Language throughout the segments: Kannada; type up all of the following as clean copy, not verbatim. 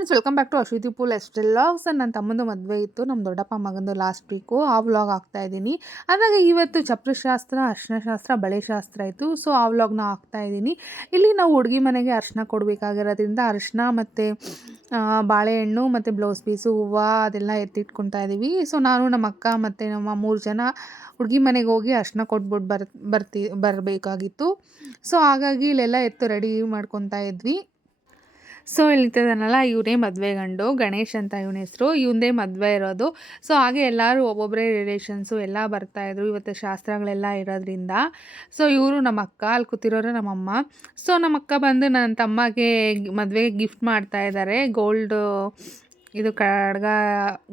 Friends, welcome back to Ashwithi ಪೂಲ್ ಎಸ್ಟೆಲ್ ವ್ಲಾಗ್ಸ್. ನನ್ನ ತಮ್ಮಂದು ಮದುವೆ ಇತ್ತು, ನಮ್ಮ ದೊಡ್ಡಪ್ಪ ಮಗಂದು ಲಾಸ್ಟ್ ವೀಕು. ಆ ವ್ಲಾಗ್ ಹಾಕ್ತಾಯಿದ್ದೀನಿ. ಅದಾಗ ಇವತ್ತು ಚಪ್ರಶಾಸ್ತ್ರ, ಅರಿಶಿನ ಶಾಸ್ತ್ರ, ಬಳೆ ಶಾಸ್ತ್ರ ಇತ್ತು. ಸೊ ಆ ವ್ಲಾಗ್ನ ಹಾಕ್ತಾಯಿದ್ದೀನಿ. ಇಲ್ಲಿ ನಾವು ಹುಡುಗಿ ಮನೆಗೆ ಅರಿಶಿನ ಕೊಡಬೇಕಾಗಿರೋದ್ರಿಂದ ಅರಿಶಿನ ಮತ್ತು ಬಾಳೆಹಣ್ಣು ಮತ್ತು ಬ್ಲೌಸ್ ಪೀಸು, ಹೂವು ಅದೆಲ್ಲ ಎತ್ತಿಟ್ಕೊತಾ ಇದ್ದೀವಿ. ಸೊ ನಾನು ನಮ್ಮ ಅಕ್ಕ ಮತ್ತು ನಮ್ಮ 3 ಜನ ಹುಡುಗಿ ಮನೆಗೆ ಹೋಗಿ ಅರಿಶಿನ ಕೊಟ್ಬಿಟ್ಟು ಬರಬೇಕಾಗಿತ್ತು. ಸೊ ಹಾಗಾಗಿ ಇಲ್ಲೆಲ್ಲ ಎತ್ತು ರೆಡಿ ಮಾಡ್ಕೊತಾ ಇದ್ವಿ. ಸೊ ಇಲ್ಲಿದ್ದನಲ್ಲ, ಇವನೇ ಮದುವೆ ಗಂಡು, ಗಣೇಶ್ ಅಂತ ಇವನ ಹೆಸರು. ಇವಂದೇ ಮದುವೆ ಇರೋದು. ಸೊ ಹಾಗೆ ಎಲ್ಲರೂ ಒಬ್ಬೊಬ್ಬರೇ ರಿಲೇಷನ್ಸು ಎಲ್ಲ ಬರ್ತಾಯಿದ್ರು ಇವತ್ತು ಶಾಸ್ತ್ರಗಳೆಲ್ಲ ಇರೋದ್ರಿಂದ. ಸೊ ಇವರು ನಮ್ಮ ಅಕ್ಕ, ಅಲ್ಲಿ ಕೂತಿರೋರು ನಮ್ಮಮ್ಮ. ಸೊ ನಮ್ಮ ಅಕ್ಕ ಬಂದು ನನ್ನ ತಮ್ಮಗೆ ಮದುವೆಗೆ ಗಿಫ್ಟ್ ಮಾಡ್ತಾಯಿದ್ದಾರೆ, ಗೋಲ್ಡ್ ಇದು ಕಡ್ಗ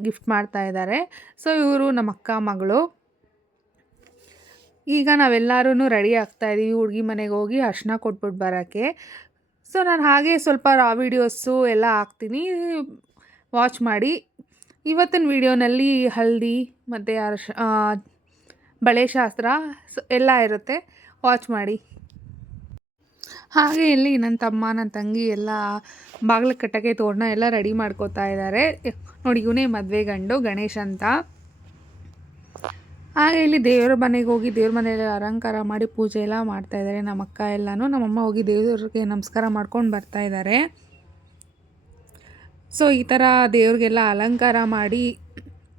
ಗಿಫ್ಟ್ ಮಾಡ್ತಾಯಿದ್ದಾರೆ. ಸೊ ಇವರು ನಮ್ಮ ಅಕ್ಕ ಮಗಳು. ಈಗ ನಾವೆಲ್ಲರೂ ರೆಡಿ ಆಗ್ತಾಯಿದ್ದೀವಿ ಹುಡುಗಿ ಮನೆಗೆ ಹೋಗಿ ಅರಿಶಿನ ಕೊಟ್ಬಿಟ್ಟು ಬರೋಕ್ಕೆ. ಸೊ ನಾನು ಹಾಗೆ ಸ್ವಲ್ಪ ರಾ ವೀಡಿಯೋಸು ಎಲ್ಲ ಹಾಕ್ತೀನಿ, ವಾಚ್ ಮಾಡಿ. ಇವತ್ತಿನ ವೀಡಿಯೋನಲ್ಲಿ ಹಲ್ದಿ ಮತ್ತು ಬಳೆ ಶಾಸ್ತ್ರ ಎಲ್ಲ ಇರುತ್ತೆ, ವಾಚ್ ಮಾಡಿ. ಹಾಗೆ ಇಲ್ಲಿ ನನ್ನ ತಮ್ಮ ನನ್ನ ತಂಗಿ ಎಲ್ಲ ಬಾಗಿಲು ಕಟ್ಟಕ್ಕೆ ತೋರಣ ಎಲ್ಲ ರೆಡಿ ಮಾಡ್ಕೋತಾ ಇದ್ದಾರೆ. ನೋಡಿ, ಇವನೇ ಮದುವೆ ಗಂಡು, ಗಣೇಶ್ ಅಂತ. ಹಾಗೆ ಇಲ್ಲಿ ದೇವರ ಮನೆಗೆ ಹೋಗಿ ದೇವ್ರ ಮನೆಯಲ್ಲಿ ಅಲಂಕಾರ ಮಾಡಿ ಪೂಜೆ ಎಲ್ಲ ಮಾಡ್ತಾಯಿದ್ದಾರೆ ನಮ್ಮ ಅಕ್ಕ ಎಲ್ಲನೂ. ನಮ್ಮಮ್ಮ ಹೋಗಿ ದೇವ್ರಿಗೆ ನಮಸ್ಕಾರ ಮಾಡ್ಕೊಂಡು ಬರ್ತಾಯಿದ್ದಾರೆ. ಸೊ ಈ ಥರ ದೇವ್ರಿಗೆಲ್ಲ ಅಲಂಕಾರ ಮಾಡಿ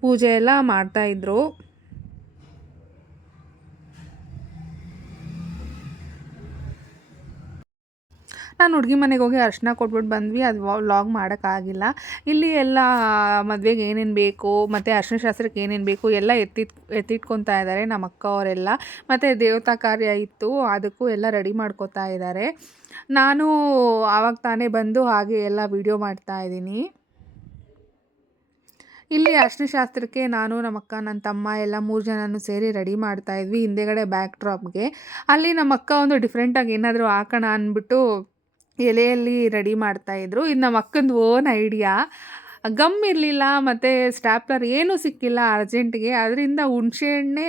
ಪೂಜೆ ಎಲ್ಲ ಮಾಡ್ತಾಯಿದ್ರು. ನಾನು ಹುಡುಗಿ ಮನೆಗೆ ಹೋಗಿ ಅರಿಶಿನ ಕೊಟ್ಬಿಟ್ಟು ಬಂದ್ವಿ. ಅದು ವ್ಲಾಗ್ ಮಾಡೋಕ್ಕಾಗಿಲ್ಲ. ಇಲ್ಲಿ ಎಲ್ಲ ಮದುವೆಗೆ ಏನೇನು ಬೇಕು ಮತ್ತು ಅರಿಶಿನ ಶಾಸ್ತ್ರಕ್ಕೆ ಏನೇನು ಬೇಕು ಎಲ್ಲ ಎತ್ತಿಟ್ಕೊತಾ ಇದ್ದಾರೆ ನಮ್ಮ ಅಕ್ಕ ಅವರೆಲ್ಲ. ಮತ್ತು ದೇವತಾ ಕಾರ್ಯ ಇತ್ತು, ಅದಕ್ಕೂ ಎಲ್ಲ ರೆಡಿ ಮಾಡ್ಕೋತಾ ಇದ್ದಾರೆ. ನಾನು ಆವಾಗ ತಾನೇ ಬಂದು ಹಾಗೆ ಎಲ್ಲ ವೀಡಿಯೋ ಮಾಡ್ತಾಯಿದ್ದೀನಿ. ಇಲ್ಲಿ ಅರಿಶಿನ ಶಾಸ್ತ್ರಕ್ಕೆ ನಾನು ನಮ್ಮ ಅಕ್ಕ ನನ್ನ ತಮ್ಮ ಎಲ್ಲ 3 ಜನನೂ ಸೇರಿ ರೆಡಿ ಮಾಡ್ತಾಯಿದ್ವಿ ಹಿಂದೆಗಡೆ ಬ್ಯಾಕ್ ಡ್ರಾಪ್ಗೆ. ಅಲ್ಲಿ ನಮ್ಮ ಅಕ್ಕ ಒಂದು ಡಿಫ್ರೆಂಟಾಗಿ ಏನಾದರೂ ಹಾಕೋಣ ಅಂದ್ಬಿಟ್ಟು ಎಲೆಯಲ್ಲಿ ರೆಡಿ ಮಾಡ್ತಾಯಿದ್ರು. ಇದು ನಮ್ಮ ಅಕ್ಕಂದು ಓನ್ ಐಡಿಯಾ. ಗಮ್ ಇರಲಿಲ್ಲ ಮತ್ತು ಸ್ಟ್ಯಾಪ್ಲರ್ ಏನೂ ಸಿಕ್ಕಿಲ್ಲ ಅರ್ಜೆಂಟಿಗೆ. ಅದರಿಂದ ಹುಣಸೆಹಣ್ಣೆ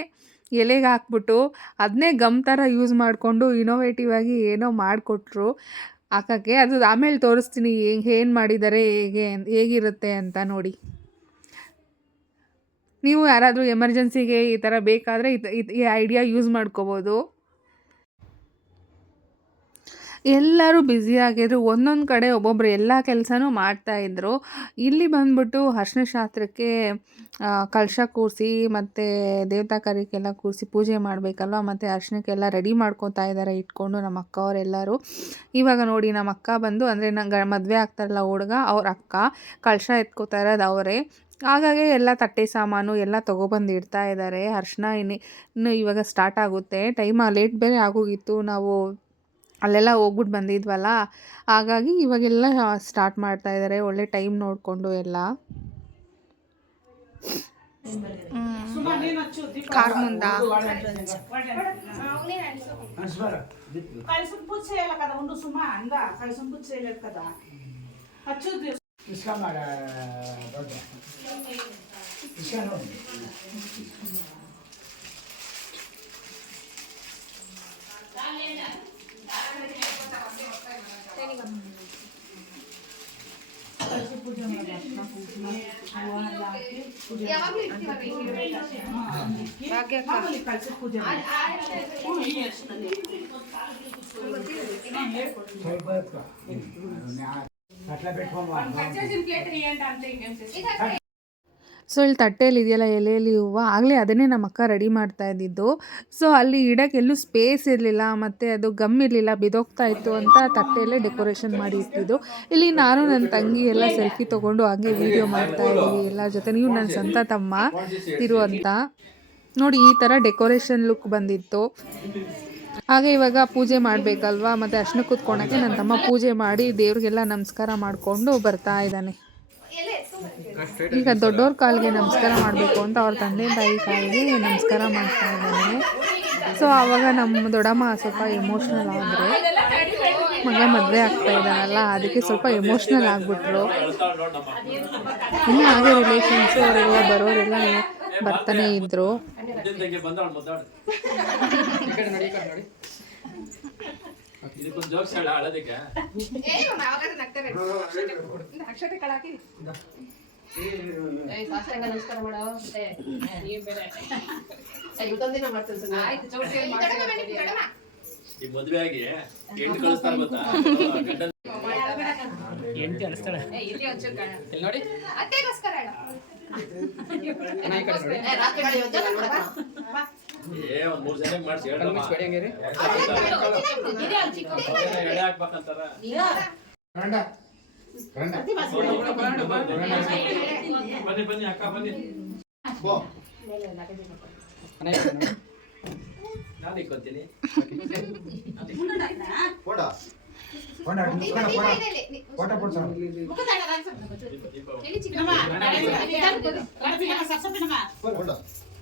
ಎಲೆಗೆ ಹಾಕ್ಬಿಟ್ಟು ಅದನ್ನೇ ಗಮ್ ಥರ ಯೂಸ್ ಮಾಡಿಕೊಂಡು ಇನೋವೇಟಿವ್ ಆಗಿ ಏನೋ ಮಾಡಿಕೊಟ್ರು ಹಾಕೋಕ್ಕೆ. ಅದು ಆಮೇಲೆ ತೋರಿಸ್ತೀನಿ ಏನು ಮಾಡಿದ್ದಾರೆ, ಹೇಗಿರುತ್ತೆ ಅಂತ ನೋಡಿ. ನೀವು ಯಾರಾದರೂ ಎಮರ್ಜೆನ್ಸಿಗೆ ಈ ಥರ ಬೇಕಾದರೆ ಈ ಐಡಿಯಾ ಯೂಸ್ ಮಾಡ್ಕೋಬೋದು. ಎಲ್ಲರೂ ಬ್ಯುಸಿಯಾಗಿದ್ರು, ಒಂದೊಂದು ಕಡೆ ಒಬ್ಬೊಬ್ಬರು ಎಲ್ಲ ಕೆಲಸನೂ ಮಾಡ್ತಾಯಿದ್ರು. ಇಲ್ಲಿ ಬಂದ್ಬಿಟ್ಟು ಅರಿಶಿನ ಶಾಸ್ತ್ರಕ್ಕೆ ಕಲಶ ಕೂರಿಸಿ ಮತ್ತು ದೇವತಾ ಕಾರ್ಯಕ್ಕೆಲ್ಲ ಕೂರಿಸಿ ಪೂಜೆ ಮಾಡಬೇಕಲ್ವ, ಮತ್ತು ಅರಿಶಿನಕ್ಕೆಲ್ಲ ರೆಡಿ ಮಾಡ್ಕೊತಾ ಇದ್ದಾರೆ ಇಟ್ಕೊಂಡು ನಮ್ಮ ಅಕ್ಕ ಅವರೆಲ್ಲರೂ. ಇವಾಗ ನೋಡಿ, ನಮ್ಮ ಅಕ್ಕ ಬಂದು ಅಂದರೆ ನಂಗೆ ಮದುವೆ ಆಗ್ತಾರಲ್ಲ ಹುಡುಗ, ಅವ್ರ ಅಕ್ಕ ಕಲಶ ಎತ್ಕೋತಾ ಇರೋದು ಅವರೇ. ಹಾಗಾಗಿ ಎಲ್ಲ ತಟ್ಟೆ ಸಾಮಾನು ಎಲ್ಲ ತೊಗೊಬಂದು ಇಡ್ತಾ ಇದ್ದಾರೆ. ಅರಿಶಿನ ಇನ್ನು ಇವಾಗ ಸ್ಟಾರ್ಟ್ ಆಗುತ್ತೆ. ಟೈಮ್ ಲೇಟ್ ಬೇರೆ ಆಗೋಗಿತ್ತು, ನಾವು ಅಲ್ಲೆಲ್ಲ ಹೋಗ್ಬಿಟ್ಟು ಬಂದಿದ್ವಲ್ಲ, ಹಾಗಾಗಿ ಇವಾಗೆಲ್ಲ ಸ್ಟಾರ್ಟ್ ಮಾಡ್ತಾ ಇದ್ದಾರೆ ಒಳ್ಳೆ ಟೈಮ್ ನೋಡಿಕೊಂಡು ಎಲ್ಲ. ಕಾರ್ ಮುಂದ ಸೊ ಇಲ್ಲಿ ತಟ್ಟೆಯಲ್ಲಿ ಇದೆಯಲ್ಲ ಎಲೆಯಲ್ಲಿ ಹೂವು, ಆಗಲೇ ಅದನ್ನೇ ನಮ್ಮ ಅಕ್ಕ ರೆಡಿ ಮಾಡ್ತಾ ಇದ್ದಿದ್ದು. ಸೊ ಅಲ್ಲಿ ಇಡೋಕ್ಕೆ ಎಲ್ಲೂ ಸ್ಪೇಸ್ ಇರಲಿಲ್ಲ ಮತ್ತು ಅದು ಗಮ್ ಇರಲಿಲ್ಲ, ಬಿದೋಗ್ತಾ ಇತ್ತು ಅಂತ ತಟ್ಟೆಯಲ್ಲೇ ಡೆಕೋರೇಷನ್ ಮಾಡಿ ಇಟ್ಟಿದ್ದು. ಇಲ್ಲಿ ನಾನು ನನ್ನ ತಂಗಿ ಎಲ್ಲ ಸೆಲ್ಫಿ ತೊಗೊಂಡು ಹಾಗೆ ವೀಡಿಯೋ ಮಾಡ್ತಾ ಇದ್ದೀವಿ ಎಲ್ಲರ ಜೊತೆ. ನೀವು ನನ್ನ ಸ್ವಂತ ತಮ್ಮ ಇರುವಂತ ನೋಡಿ, ಈ ಥರ ಡೆಕೋರೇಷನ್ ಲುಕ್ ಬಂದಿತ್ತು. ಹಾಗೆ ಇವಾಗ ಪೂಜೆ ಮಾಡಬೇಕಲ್ವಾ, ಮತ್ತು ಅರಿಶಿನ ಕೂತ್ಕೊಳಕ್ಕೆ ನನ್ನ ತಮ್ಮ ಪೂಜೆ ಮಾಡಿ ದೇವ್ರಿಗೆಲ್ಲ ನಮಸ್ಕಾರ ಮಾಡಿಕೊಂಡು ಬರ್ತಾ ಇದ್ದಾನೆ. ಈಗ ದೊಡ್ಡವ್ರ ಕಾಲಿಗೆ ನಮಸ್ಕಾರ ಮಾಡಬೇಕು ಅಂತ ಅವ್ರ ತಂದೆ ತಾಯಿ ಕಾಲಿಗೆ ನಮಸ್ಕಾರ ಮಾಡ್ತಾ ಇದ್ದಾನೆ. ಸೊ ಆವಾಗ ನಮ್ಮ ದೊಡ್ಡಮ್ಮ ಸ್ವಲ್ಪ ಎಮೋಷ್ನಲ್ ಆದರು. ಮಗ ಮದುವೆ ಆಗ್ತಾ ಇದ್ದಾನಲ್ಲ, ಅದಕ್ಕೆ ಸ್ವಲ್ಪ ಎಮೋಷ್ನಲ್ ಆಗಿಬಿಟ್ರು. ಇನ್ನು ಹಾಗೆ ರಿಲೇಷನ್ಸು ಅವರೆಲ್ಲ ಬರೋರೆಲ್ಲ ಬರ್ತಾನೆ ಇದ್ದರು. ಇದಕ್ಕೊಂದು ಜೋಕ್ಸ್ ಹೇಳ ಅಳದಕ್ಕೆ ಅಕ್ಷತೆ ಕಳಾಕಿ ಸಾಷ್ಟಾಂಗ ನಮಸ್ಕಾರ ಮಾಡೋ ನೀವ್ ಬೇರೆ ಇವತ್ತೊಂದಿನ ಮಾಡ್ತೀನಿ ಈ ಮದುವೆ ಆಗಿ ಹೆಣ್ಣು ಕಳಿಸ್ತಾರ ಗೊತ್ತಾ ಎಂಟಿ ಅನಿಸ್ತಾಳೆ ನೋಡಿ ಅತ್ತೆಗೋಸ್ಕರ ಒಂದ್ 3 ಜನ ಮಾಡಿಸಿ ಹೇಳಮ್ಮ ಎಡೆ ಹಾಕ್ಬೇಕಂತಾರ ಬನ್ನಿ ಬನ್ನಿ ಅಕ್ಕ ಬನ್ನಿ ನಾನು ಇಕ್ಕೊಂತೀನಿ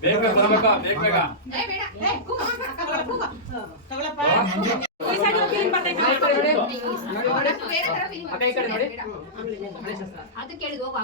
ಬೇಗ ಬರ್ಬೇಕಾ ಬೇಗ ಬೇಗ ಅದು ಕೇಳಿದ್ ಹೋಗು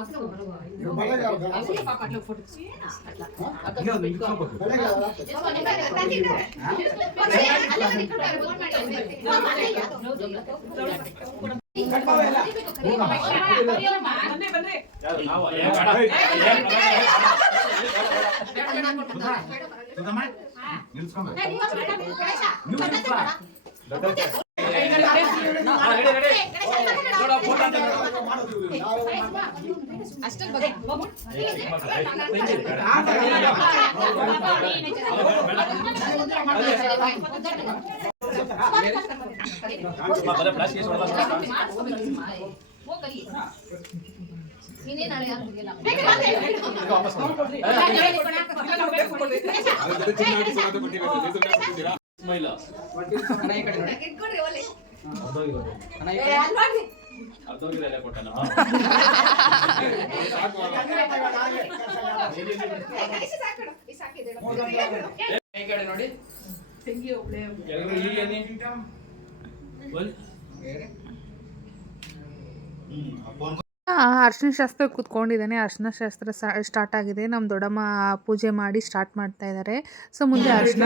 ನೋಡಿ ಅರ್ಶಿನ ಶಾಸ್ತ್ರ ಕೂತ್ಕೊಂಡಿದ್ದಾನೆ. ಅರ್ಶಿನ ಶಾಸ್ತ್ರ ಸ್ಟಾರ್ಟ್ ಆಗಿದೆ. ನಮ್ಮ ದೊಡ್ಡಮ್ಮ ಪೂಜೆ ಮಾಡಿ ಸ್ಟಾರ್ಟ್ ಮಾಡ್ತಾ ಇದ್ದಾರೆ. ಸೊ ಮುಂದೆ ಅರ್ಶಿನ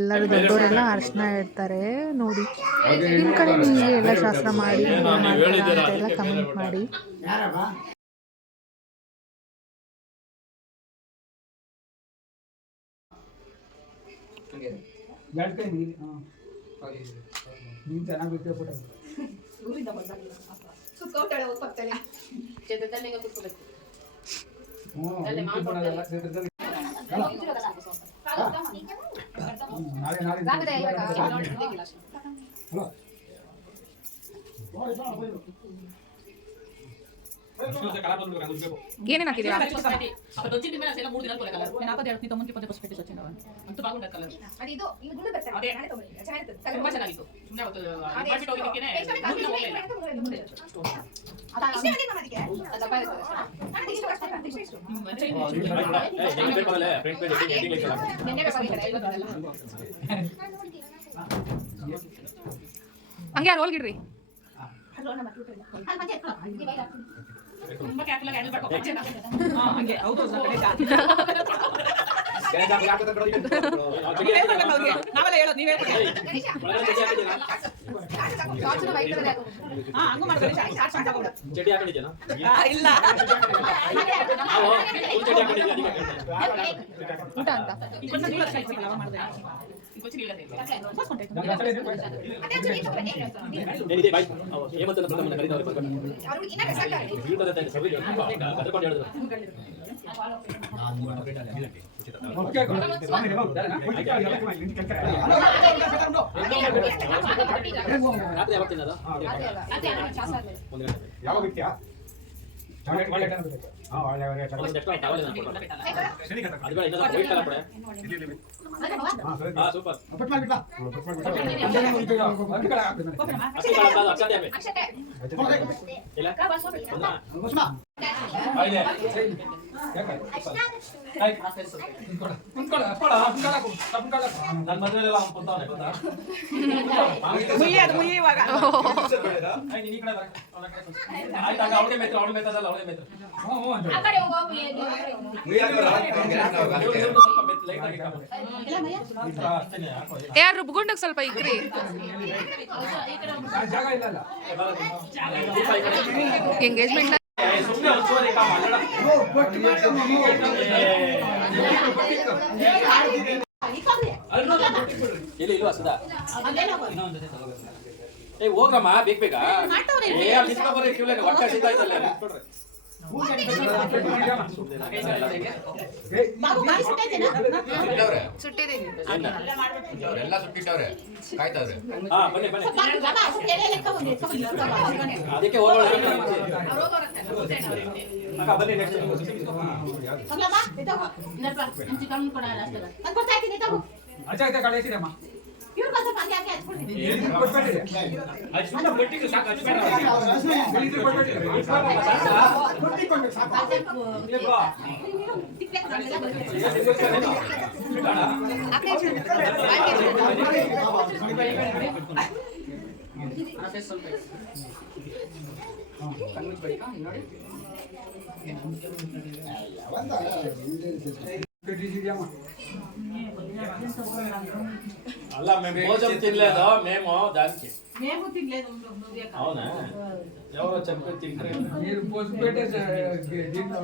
ಎಲ್ಲರೂ ದೊಡ್ಡವರೆಲ್ಲ ಅರ್ಶಿನ ಇಡ್ತಾರೆ. ನೋಡಿ ನಿಮ್ಮ ಕಡೆ ನೀವು ಎಲ್ಲ ಶಾಸ್ತ್ರ ಮಾಡಿ ಅಂತೆಲ್ಲ ಕಮೆಂಟ್ ಮಾಡಿ. ఏనేనా కిది అక్కడ వచ్చింది మేన సేల 3 దినాలు కలర్ నేను ఆపద ಹೇಳ್ತೀನಿ ತಮ್ಮನಿಗೆ ಪದೇ ಪಸ್ ಪೆಟ್ಟಿಸ್ వచ్చింದ ಅಂತ ಬಾಗುಂಡ ಕಲರ್ ಅದು ಇದು ಈ ಗುಂಡು ಬರ್ತಾರೆ ಅದೇ ಚೆನ್ನಾಗಿತ್ತು ತುಂಬಾ ಚೆನ್ನಾಗಿತ್ತು ಸುಮ್ಮನೆ ಅವತ್ತು ಇನ್ವೈಟ್ ಹೋಗಿದ್ದಕ್ಕೆ ಮುಂದೆ ಅದ ಇಷ್ಟೇ ಮಾಡಿ ನಮಗೆ ಅದ ಬಾಯ್ ನಾನು ಇಷ್ಟ ಇಷ್ಟ ಬೇಕಲ್ಲ ಫ್ರೆಂಡ್ ಪೇಜ್ ಎಡಿಟಿಂಗ್ ಲೆಕ್ಕ ನಿನ್ನೆ ಬೇಕಾಗಿತ್ತು ಐವತ್ತಲ್ಲ ಹಂಗೆ ಯಾರು ಹೋಗಿಡ್ರಿ ತುಂಬಾ ಕ್ಯಾಟಲಾಗ್ ಹ್ಯಾಂಡಲ್ ಮಾಡ್ಕೊಂಡು ಹಂಗೆ ಹೌದು ನಾವೆಲ್ಲ ಹೇಳೋದು ನೀವೇ ಚಡಿ ಹಾಕೊಂಡಿದ್ದೇನಾ ಇಲ್ಲ ಊಟ ಅಂತ ಏನಿದೆ ಬಾಯ್ ಹೇಮಂತನ ಪ್ರಥಮನ ಕರೆದವರು ಬರ್ತಾರೆ ಬೀಳ್ತದೆ ಸಭೆಗೆ ಕರ್ಕೊಂಡು ಹೇಳಿದ್ರು ರಾತ್ರಿ ಯಾವಾಗ ತಿನ್ನೋದು ಯಾವಾಗ ಬಿಟ್ಟಿಯಾ ಸೂಪರ್ ನನ್ನ ಮದುವೆಲ್ಲ ಅವ್ನು ಕೊಡ್ತಾವನೆ ಗೊತ್ತಾ? ಮುಯ್ಯಿ ಇವಾಗ ನೀನ್ ಈ ಕಡೆ ಬರ. ಆಯ್ತಾಗ ಅವಳೇ ಮೇತ್ರ ಅವಳೇ ಮೇತ್ರ. ಆ ಕಡೆ ಹೋಗು ಇವ್ರು ಸ್ವಲ್ಪ ಮೆತ್ತ ಲೈಟ್ ಆಗಿ ಕಾಣು. ಅಷ್ಟೇನೆ ಹಾಕೋ. ಯಾರು ರುಬ್ಗೊಂಡಾಗ ಸ್ವಲ್ಪ ಇಕ್ರಿ. ಎಂಗೇಜ್ಮೆಂಟ್ ಸುಮ್ಮನೆ ಒಂಚೂರು ಕಾಮ ಅಲ್ಲ. ಇಲ್ಲಿ ಇಲ್ವಾ ಸುಧಾ? ಏ ಹೋಗಮ್ಮ ಬೇಗ ನಿಂತ್ಕೊಬರ್ರಿ ಕ್ಯೂಲಾಗ ಹೊಟ್ಟೆ ಹಸಿತಾಯ್ತಲ್ಲ ನಿಂತ್ಕೊಡ್ರಿ. ಎಲ್ಲ ಸುಟ್ಟಿಟ್ಟವ್ರೆ ಕಾಯ್ತವ್ರೆ. ಹಾ ಬನ್ನಿ ಅದಕ್ಕೆ ಹೋಗೋಣ. ಬನ್ನಿ ನೆಕ್ಸ್ಟ್ అలా మేము భోజనం తినలేదు మేము దానికి అవునా ఎవరో చెప్పి తింటారు మీరు పోసి పెట్టేసి దీంట్లో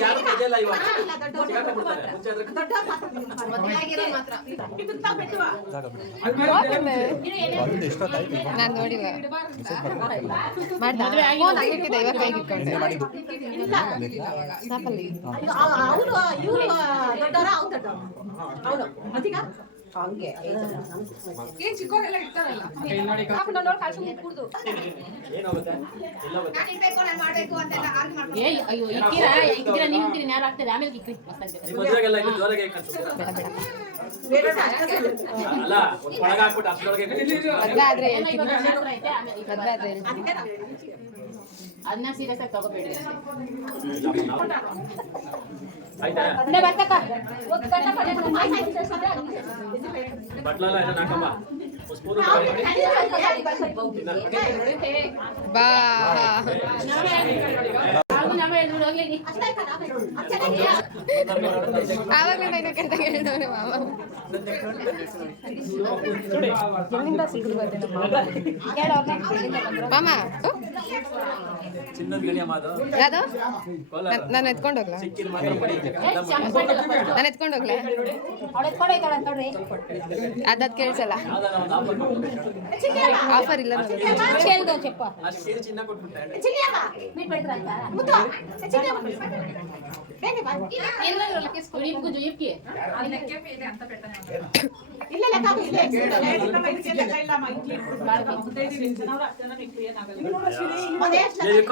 ಯಾರು ಕಜೆಲ್ಲ ಇವಾಗ ನಾನು ನೋಡಿಲ್ಲ ಮಾಡ್ದೆ ಫೋನ್ ಆಗಿಟ್ಟಿದ್ದೆ ಇವಾಗ ಕೈಗೆ ಇಟ್ಕೊಂಡೆ ಸ್ನಾಪಲ್ಲಿ ಹಂಗೆ ಚಿಕ್ಕೋರೆಲ್ಲ ಇರ್ತಾರಲ್ಲ ಅಯ್ಯೋ ಇಕ್ಕಿರಾ ನೀವು ಇಕ್ಕಿರಿ ಯಾರು ಆಗ್ತಾರೆ ಆಮೇಲೆ ಇಕ್ಕಿರಿ ಮದುವೆಗೆಲ್ಲ ಇನ್ನು ಜೋರಾಗಿ ಅಲ್ಲ ಒಳಗಾಕ್ಬಿಟ್ಟು ಅಷ್ಟೊಳಗೆ ಮದ್ವೆ ಆದ್ರೆ ಹೇಳ್ತೀನಿ ಮದ್ವೆ ಆದ್ರೆ ಅದನ್ನ ಸೀರಿಯಸ್ ಆಗಿ ತಗೋಬೇಡಿ ಆಯ್ತಾ ಬಟ್ಲಲ್ಲ ಏನೋ ನಾಕಮ್ಮ ಸ್ಪೂನ್ ಬಾ ಆವಾಗ ನಾನು ಕರೆದಾಗ ಹೇಳಿದವನೇ ಮಾಮ ಎಲ್ಲಿಂದ ಸಿಗಲು ಮಾಮ ಚಿನ್ನದ ಗಿಣಿಯ ಮಾದು ಯಾವುದು ನಾನು ಎತ್ಕೊಂಡು ಹೋಗ್ಲಾ ಸಿಕ್ಕಿದ ಮಾತ್ರ ಪಡೀತೆ ನಾನು ಎತ್ಕೊಂಡು ಹೋಗ್ಲಾ ಅದ್ ಕೇಳಿಸಲ್ಲ ಆಫರ್ ಇಲ್ಲ చెప్ప ಅಷ್ಟು ಸೀರೆ ಚಿನ್ನ ಕೊಟ್ಬಿಟ್ಟೆ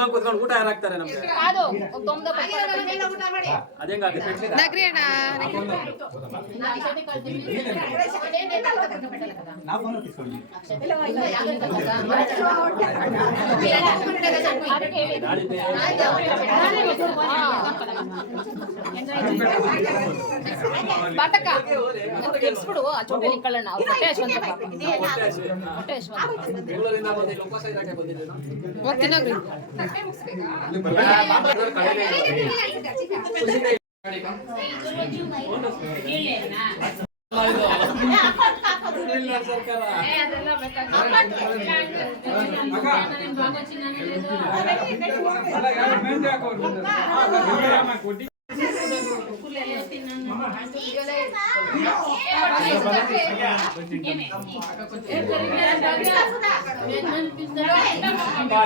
ಕೂತ್ಕೊಂಡು ಊಟ ಯಾರಾಗ್ತಾರೆ ನಮ್ಗೆ ಅದೇಂಗಾಗುತ್ತೆ ನಗ್ರಿ ಅಣ್ಣ ಬಾಟಕ ತೆಗಿಸ್ಬಿಡು ಆ ಚೋಟೆ ನಿಕ್ಕಳಣ್ಣ ಹೊಟ್ಟೆ ಯಶವಂತ ಹೊಟ್ಟೆ ಯಶವಂತ ಬೆಂಗಳೂರಿಂದ ಬಂದಿಲ್ಲ ಉಪವಾಸ ಇರಕ್ಕೆ ಬಂದಿಲ್ಲ ಹೋಗಿ ತಿನ್ನೋಗ್ರಿ ಸರ್ಕಾರ ಅಲ್ಲ ಯಾರು ಮೆಂತೆ ಹಾಕೋರು ಕೊಟ್ಟಿ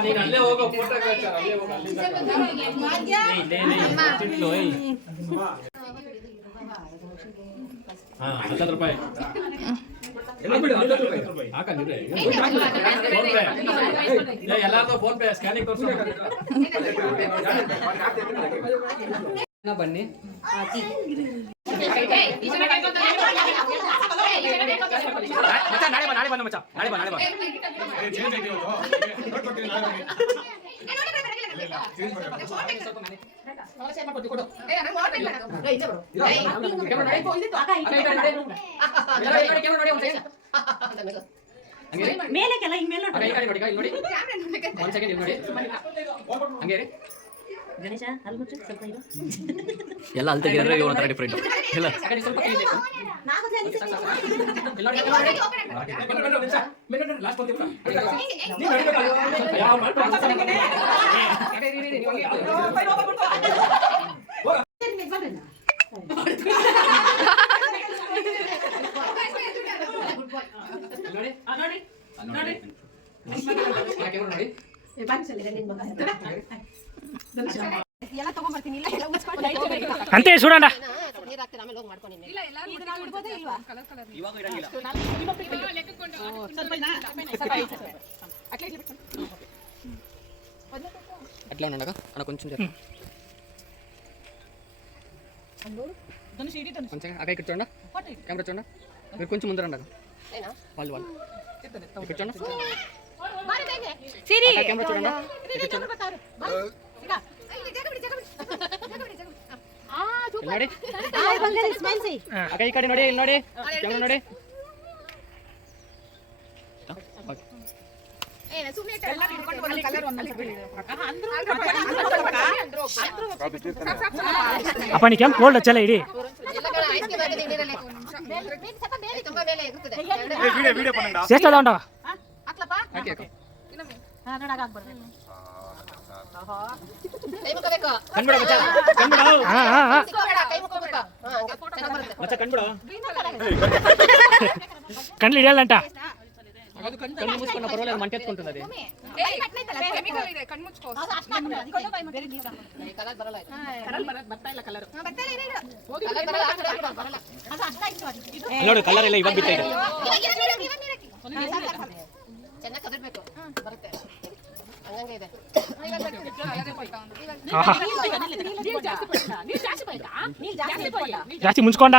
ನೀನು ಅಲ್ಲೇ ಹೋಗೋ ಫೋಟೋ ಕಳ್ಸಾರ ಅಲ್ಲೇ ಹೋಗ ₹10 ಹಾಕಂದಿದ್ರೆ ಎಲ್ಲಾರ್ದು ಫೋನ್ ಪೇ ಸ್ಕ್ಯಾನಿಂಗ್ ತೋರಿಸ ಬನ್ನಿ ನಾಳೆ ಬಂದು ಮಚ್ಚ ನಾಳೆ ಬಾ ಮೇಲೆಲ್ಲ ಹಿಂಗ್ ನೋಡಿ ಒಂದ್ ಸೆಕೆಂಡ್ ನೋಡಿ ಹಂಗೆ ಗಣೇಶ ಅಲ್ಲಿ ಮುಚ್ಚು ಸ್ವಲ್ಪ ಇದು ಎಲ್ಲ ಅಲ್ಲಿ ತೆಗಿದ್ರೆ ಒಂಥರ ಡಿಫ್ರೆಂಟ್ ಇಲ್ಲ ಸ್ವಲ್ಪ ಅಂತೆ ಸುಡೋಣ అట్లా ఉండగా అక్కడ కొంచెం కొంచెం అక్కడ ఇక్కడ చూడండి కెమెరా చూడండి మీరు కొంచెం ముందర ఉండగా వాళ్ళు ఇక్కడ చూడండి కెమెరా చూడండి ನೋಡಿ ಅಕ್ಕ ಈ ಕಡೆ ನೋಡಿ ಇಲ್ಲಿ ನೋಡಿ ಕ್ಯಾಮೆರಾ ನೋಡಿ ಅಪ್ಪ ನೀ ಕೆಂಪು ಕೋಲ್ಡ್ ಹಚ್ಚಲ್ಲ ಇಡಿ ಸೇಸ್ತಾ ಉಂಟ కళ్ళు ఇడాలంట కళ్ళు మూసుకున్న పర్వాలేదు మంట ఎత్తుకుంటుంది ನೋಡಿ ಕಲರ್ ಎಲ್ಲ ಇವಾಗ ಬಿತ್ತೈತೆ ಚೆನ್ನಾಗಿ ಕದರ್ಬೇಕು ಬರುತ್ತೆ ಹಂಗಂಗೆ ಇದೆ ಜಾಸ್ತಿ ಮುಂಚ್ಕೊಂಡ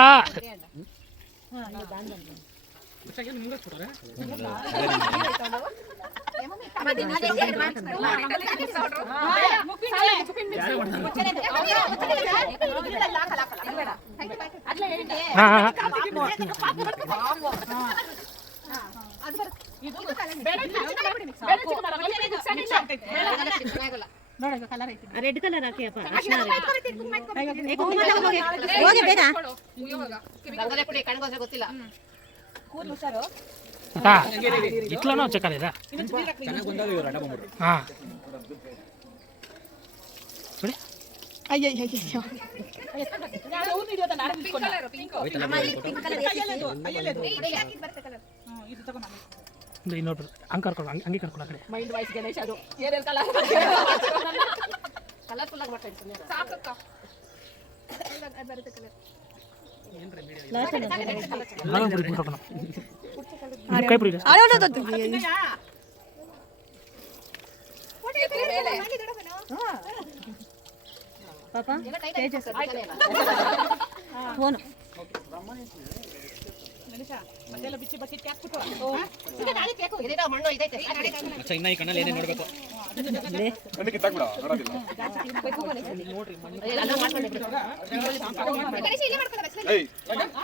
ರೆಡ್ ಕಲರ್ ಹಾಕಿಯಪ್ಪ ಗೊತ್ತಿಲ್ಲ ఇట్లానో చెక్కలేదా చూడి అయ్యయ్యో ಇನ್ನೊಬ್ರು ಹಂಗೆ ಕರ್ಕೊಂಡು ಹಂಗೆ ಕರ್ಕೊಂಡು ಆ ಕಡೆ ಮೈಂಡ್ ವಾಯ್ಸ್ ಗಣೇಶ್ ಅದು ಏನೇನು ಕಲರ್ ಕಲರ್ಫುಲ್ ಆಗಿ ಮಾಡ್ತಾ ಇದ್ದೀನಿ ಕೈ ಪುರಿ ಪಾಪ ಫೋನ್ ಮಣ್ಣು ಇದೈತೆ ಇನ್ನ ಈ ಕಣ್ಣಲ್ಲಿ ಏನೇ ನೋಡ್ಬೇಕು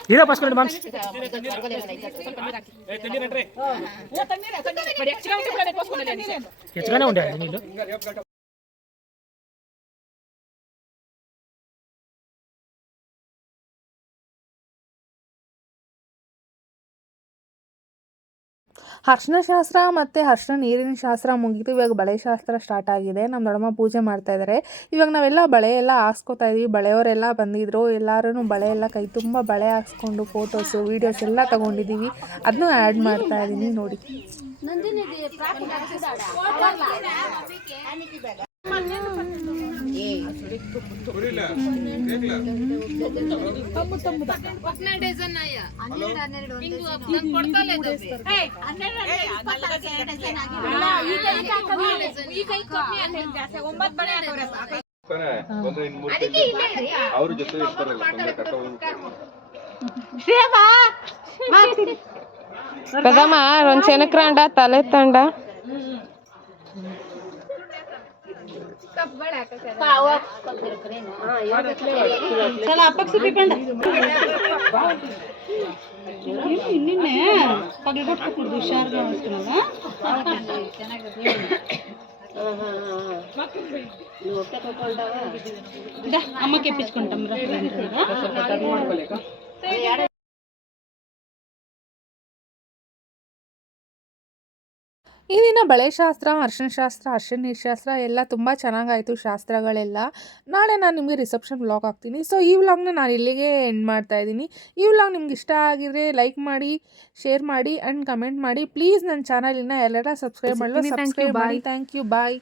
ಇದೇ ಪಸ್ಕೊಂಡು ಮಾಮ್ಸ್ ಹೆಚ್ಚುಗಾನೆ ఉండే నీళ్ళు ಅರ್ಶಿನ ಶಾಸ್ತ್ರ ಮತ್ತು ಅರ್ಶಿನ ನೀರಿನ ಶಾಸ್ತ್ರ ಮುಗಿತು. ಇವಾಗ ಬಳೆ ಶಾಸ್ತ್ರ ಸ್ಟಾರ್ಟ್ ಆಗಿದೆ. ನಮ್ಮ ದೊಡ್ಡಮ್ಮ ಪೂಜೆ ಮಾಡ್ತಾಯಿದ್ದಾರೆ. ಇವಾಗ ನಾವೆಲ್ಲ ಬಳೆ ಎಲ್ಲ ಹಾಕ್ಸ್ಕೊತಾ ಇದ್ದೀವಿ. ಬಳೆಯವರೆಲ್ಲ ಬಂದಿದ್ದರು. ಎಲ್ಲರೂ ಬಳೆ ಎಲ್ಲ ಕೈ ತುಂಬ ಬಳೆ ಹಾಕ್ಸ್ಕೊಂಡು ಫೋಟೋಸು ವೀಡಿಯೋಸ್ ಎಲ್ಲ ತೊಗೊಂಡಿದ್ದೀವಿ. ಅದನ್ನೂ ಆ್ಯಡ್ ಮಾಡ್ತಾ ಇದ್ದೀನಿ ನೋಡಿ. ಅವ್ರ ಜೊತೆ ಇರ್ತಾರಲ್ಲ ಕದಮ್ಮ ಒಂದು ಶನಕ್ರಾಂಡ ತಲೆ ತಂಡ నిన్నే పగలు కొట్టుకోకూడదు హుషారుగా వస్తున్నావా అమ్మకి ఎప్పించుకుంటాం ಈ ದಿನ ಬಳೆ ಶಾಸ್ತ್ರ, ಅರ್ಶಿನ ಶಾಸ್ತ್ರ, ಅರ್ಶಿನ ನೀರು ಶಾಸ್ತ್ರ ಎಲ್ಲ ತುಂಬ ಚೆನ್ನಾಗಾಯಿತು ಶಾಸ್ತ್ರಗಳೆಲ್ಲ. ನಾಳೆ ನಾನು ನಿಮಗೆ ರಿಸೆಪ್ಷನ್ ವ್ಲಾಗ್ ಹಾಕ್ತೀನಿ. ಸೊ ಈ ವ್ಲಾಗ್ನ ನಾನು ಇಲ್ಲಿಗೆ ಎಂಡ್ ಮಾಡ್ತಾಯಿದ್ದೀನಿ. ಈ ವ್ಲಾಗ್ ನಿಮ್ಗೆ ಇಷ್ಟ ಆಗಿದ್ರೆ ಲೈಕ್ ಮಾಡಿ, ಶೇರ್ ಮಾಡಿ ಆ್ಯಂಡ್ ಕಮೆಂಟ್ ಮಾಡಿ. ಪ್ಲೀಸ್ ನನ್ನ ಚಾನಲಿನ ಎಲ್ಲರ ಸಬ್ಸ್ಕ್ರೈಬ್ ಮಾಡಲು ಸಬ್ಸ್ಕ್ರೈಬ್ ಮಾಡಿ. Thank you, bye.